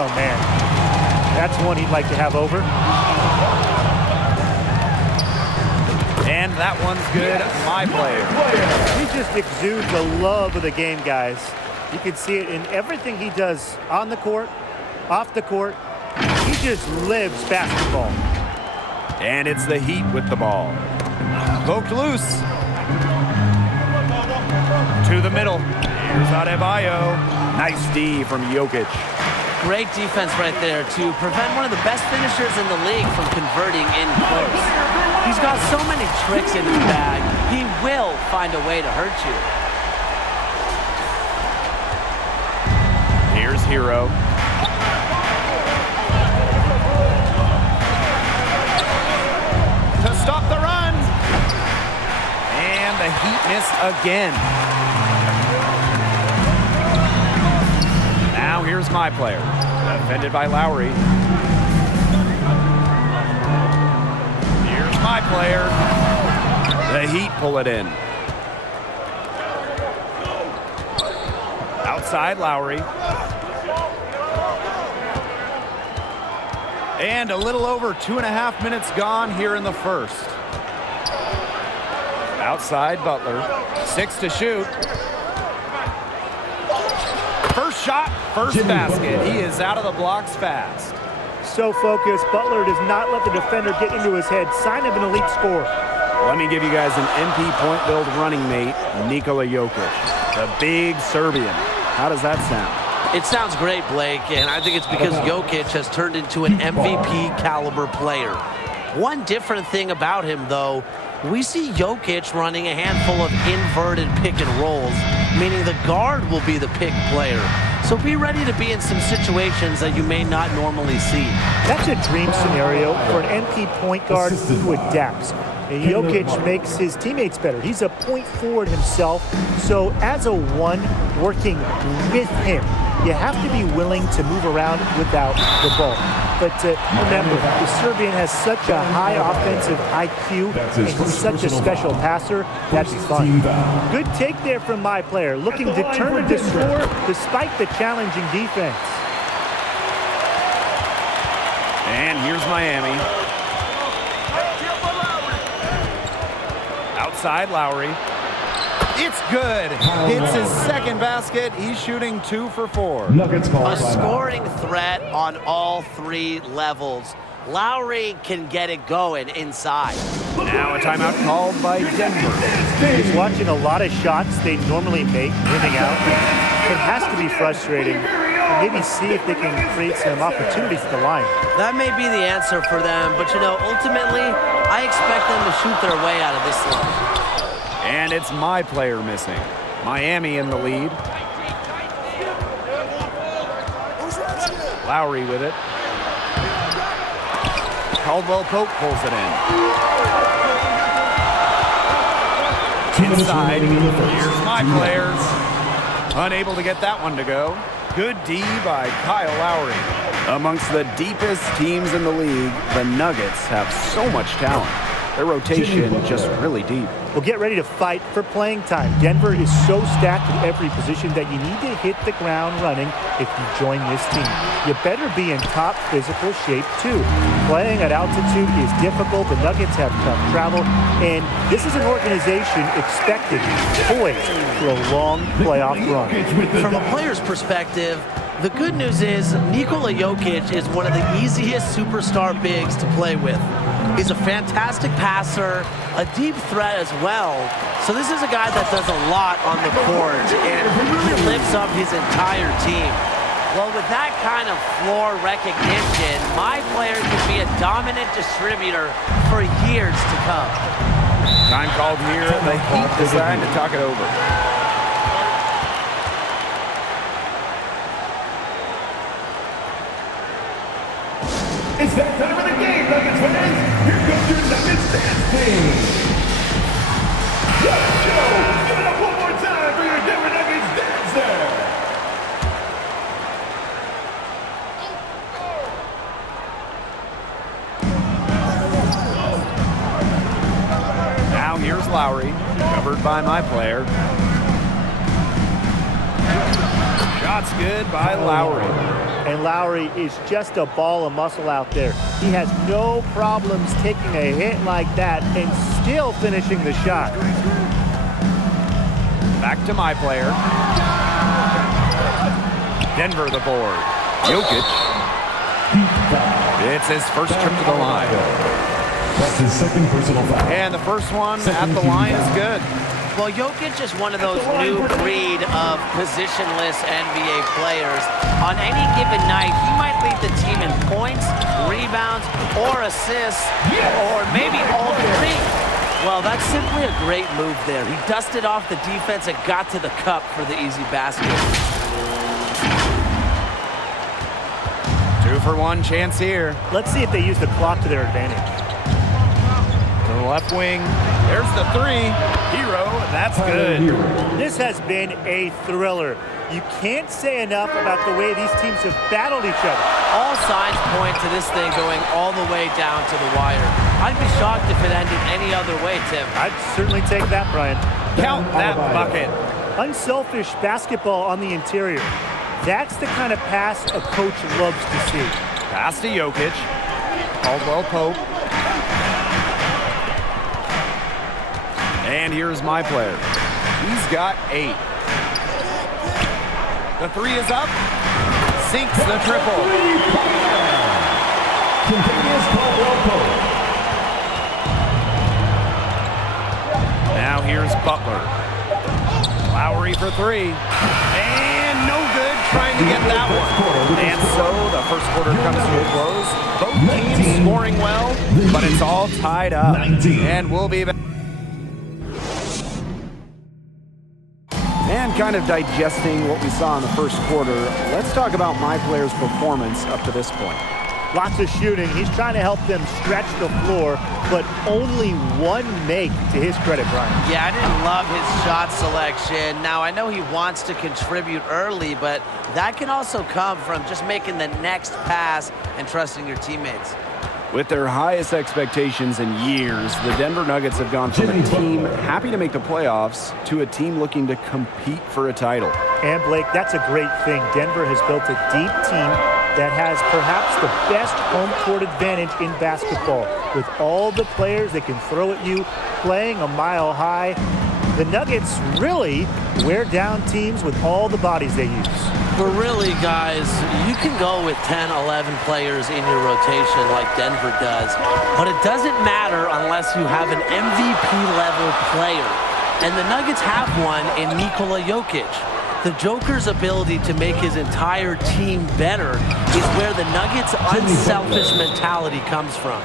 Oh, man. That's one he'd like to have over. And that one's good. My player. He just exudes the love of the game, guys. You can see it in everything he does on the court, off the court. He just lives basketball. And it's the Heat with the ball. Poked loose. To the middle. Here's Apoya. Nice D from Jokic. Great defense right there to prevent one of the best finishers in the league from converting in close. He's got so many tricks in his bag. He will find a way to hurt you. Here's Hero. To stop the run. And the Heat missed again. Now here's my player. Defended by Lowry. Here's my player. The Heat pull it in. Outside Lowry. And a little over 2.5 minutes gone here in the first. Outside Butler. 6 to shoot. First shot, first basket. He is out of the blocks fast. So focused. Butler does not let the defender get into his head. Sign of an elite scorer. Let me give you guys an MP point build running mate, Nikola Jokic, the big Serbian. How does that sound? It sounds great, Blake, and I think it's because Jokic has turned into an MVP caliber player. One different thing about him, though, we see Jokic running a handful of inverted pick and rolls, meaning the guard will be the pick player. So be ready to be in some situations that you may not normally see. That's a dream scenario for an MP point guard who adapts. And Jokic makes his teammates better. He's a point forward himself. So as a one working with him, you have to be willing to move around without the ball. But remember, the Serbian has such a high offensive IQ, and he's such a special passer. That's fun. Good take there from my player, looking determined to score despite the challenging defense. And here's Miami. Outside Lowry. It's good. It's his second basket. He's shooting 2 for 4. A scoring threat on all 3 levels. Lowry can get it going inside. Now a timeout called by Denver. He's watching a lot of shots they normally make, winning out. It has to be frustrating. Maybe see if they can create some opportunities at the line. That may be the answer for them, but you know, ultimately, I expect them to shoot their way out of this one. And it's my player missing. Miami in the lead. Lowry with it. Caldwell Pope pulls it in. Inside. Here's my players. Unable to get that one to go. Good D by Kyle Lowry. Amongst the deepest teams in the league, the Nuggets have so much talent. Their rotation just really deep. Well, get ready to fight for playing time. Denver is so stacked at every position that you need to hit the ground running if you join this team. You better be in top physical shape, too. Playing at altitude is difficult. The Nuggets have tough travel, and this is an organization expected, poised for a long playoff run. From a player's perspective, the good news is Nikola Jokic is one of the easiest superstar bigs to play with. He's a fantastic passer, a deep threat as well. So this is a guy that does a lot on the court and really lifts up his entire team. Well, with that kind of floor recognition, my player can be a dominant distributor for years to come. Time called here. The Heat decide to talk it over. It's that time of the game, Nuggets fans. Here comes your Nuggets dance team. What a show! Give it up one more time for your Denver Nuggets dancer. Now here's Lowry, covered by my player. Shot Shot's good by Lowry. And Lowry is just a ball of muscle out there. He has no problems taking a hit like that and still finishing the shot. Back to my player. Denver the board. Jokic. It's his first trip to the line. That's his second personal foul. And the first one at the line is good. Well, Jokic is one of those new breed of positionless NBA players. On any given night, he might lead the team in points, rebounds, or assists, or maybe all three. Well, that's simply a great move there. He dusted off the defense and got to the cup for the easy basket. 2-for-1 chance here. Let's see if they use the clock to their advantage. To the left wing. There's the three. Hero, that's good. This has been a thriller. You can't say enough about the way these teams have battled each other. All signs point to this thing going all the way down to the wire. I'd be shocked if it ended any other way, Tim. I'd certainly take that, Brian. Count that bucket. Unselfish basketball on the interior. That's the kind of pass a coach loves to see. Pass to Jokic. Caldwell Pope. And here's my player. He's got 8. The three is up. Sinks the triple. Continuous Caldwell Pope. Now here's Butler. Lowry for 3. And no good trying to get that one. And so the first quarter comes to a close. Both teams scoring well, but it's all tied up. And we'll be back. And kind of digesting what we saw in the first quarter, let's talk about my player's performance up to this point. Lots of shooting. He's trying to help them stretch the floor, but only one make to his credit, Brian. Yeah, I didn't love his shot selection. Now, I know he wants to contribute early, but that can also come from just making the next pass and trusting your teammates. With their highest expectations in years, the Denver Nuggets have gone from a team happy to make the playoffs to a team looking to compete for a title. And Blake, that's a great thing. Denver has built a deep team that has perhaps the best home court advantage in basketball. With all the players that can throw at you, playing a mile high, the Nuggets really wear down teams with all the bodies they use. But really, guys, you can go with 10, 11 players in your rotation like Denver does, but it doesn't matter unless you have an MVP-level player. And the Nuggets have one in Nikola Jokic. The Joker's ability to make his entire team better is where the Nuggets' unselfish mentality comes from.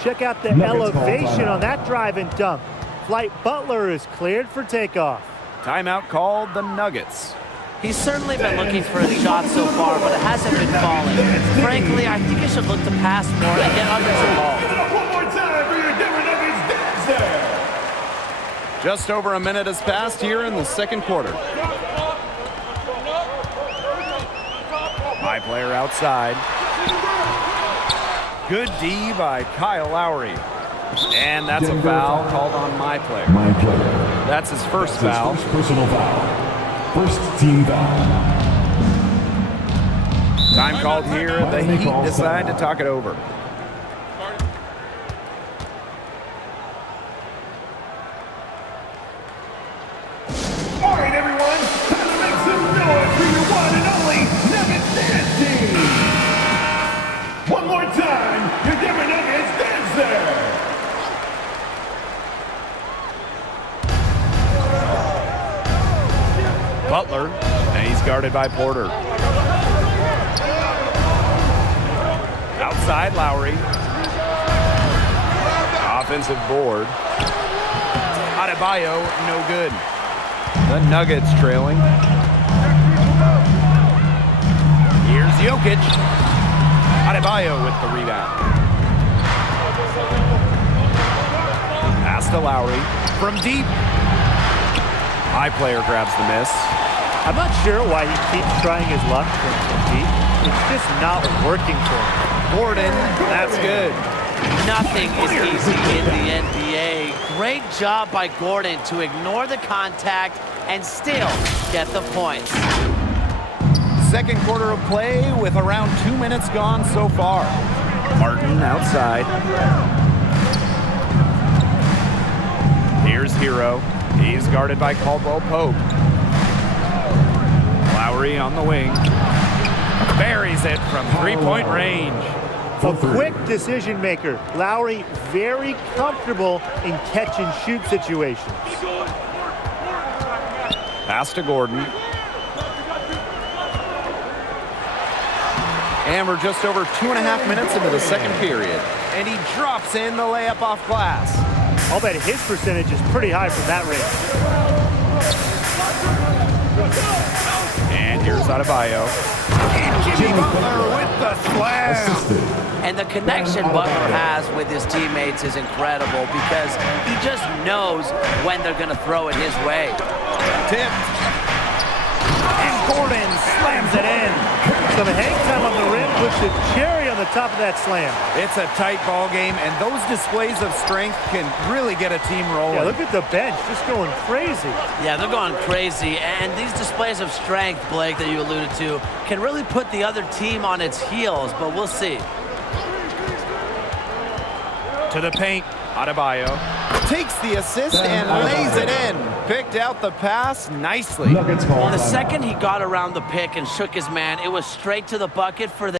Check out the elevation on that drive and dunk. Flight Butler is cleared for takeoff. Timeout called the Nuggets. He's certainly been looking for a shot so far, but it hasn't been falling. Frankly, I think he should look to pass more and get others involved. One more time for your Denver Nuggets dancer. Just over a minute has passed here in the second quarter. My player outside. Good D by Kyle Lowry. And that's a foul called on my player. My player. That's his first foul. His first personal foul. First team foul. Time called here. The Heat decide to talk it over. All right, everyone. Time to make some noise for your one and only Nuggets dance team. One more time, your Denver Nuggets dancer. Butler, and he's guarded by Porter. Outside Lowry. Offensive board. Adebayo, no good. The Nuggets trailing. Here's Jokic. Adebayo with the rebound. Pass to Lowry. From deep. My player grabs the miss. I'm not sure why he keeps trying his luck from deep. It's just not working for him. Gordon, that's good. Nothing is easy in the NBA. Great job by Gordon to ignore the contact and still get the points. Second quarter of play with around 2 minutes gone so far. Martin outside. Here's Hero. He's guarded by Caldwell Pope. Lowry on the wing. Buries it from three-point range. A quick decision maker. Lowry very comfortable in catch-and-shoot situations. Pass to Gordon. And we're just over 2.5 minutes into the second period. And he drops in the layup off glass. I'll bet his percentage is pretty high from that range. And here's Adebayo. And Jimmy Butler with the slam. And the connection Butler has with his teammates is incredible because he just knows when they're going to throw it his way. Tipped. And Gordon slams it in. Some hang time on the rim, puts the cherry on the top of that slam. It's a tight ball game, and those displays of strength can really get a team rolling. Yeah, look at the bench, just going crazy. Yeah, they're going crazy, and these displays of strength, Blake, that you alluded to, can really put the other team on its heels, but we'll see. To the paint, Adebayo takes the assist and lays it in. Picked out the pass nicely. The second he got around the pick and shook his man, it was straight to the bucket for the